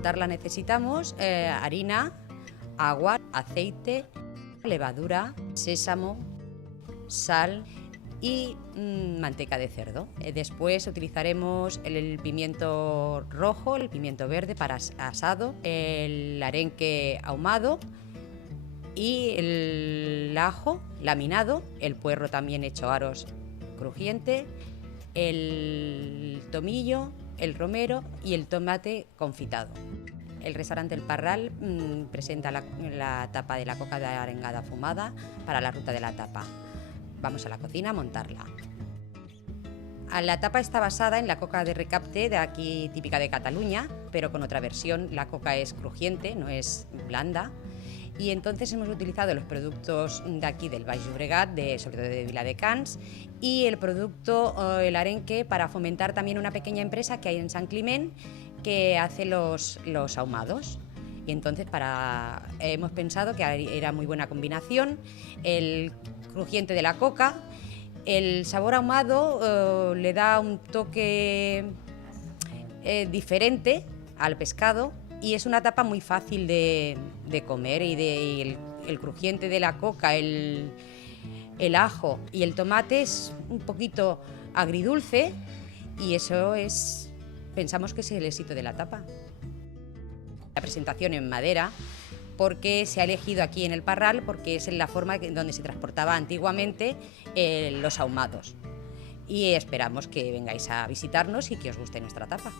montarla necesitamos harina, agua, aceite, levadura, sésamo, sal y manteca de cerdo. Después utilizaremos el pimiento rojo, el pimiento verde para asado, el arenque ahumado y el ajo laminado, el puerro también hecho aros crujiente, el tomillo, el romero y el tomate confitado. El restaurante El Parral presenta la tapa de la coca de arengada fumada para la ruta de la tapa. Vamos a la cocina a montarla. La tapa está basada en la coca de recapte de aquí, típica de Cataluña, pero con otra versión. La coca es crujiente, no es blanda. Y entonces hemos utilizado los productos de aquí del Baix Llobregat, sobre todo de Viladecans, y el producto, el arenque, para fomentar también una pequeña empresa que hay en San Climent que hace los ahumados. Y entonces hemos pensado que era muy buena combinación el crujiente de la coca. El sabor ahumado le da un toque diferente al pescado y es una tapa muy fácil de comer y el crujiente de la coca, el ajo y el tomate es un poquito agridulce y eso pensamos que es el éxito de la tapa. La presentación en madera, porque se ha elegido aquí en El Parral, porque es la forma donde se transportaba antiguamente los ahumados. Y esperamos que vengáis a visitarnos y que os guste nuestra tapa.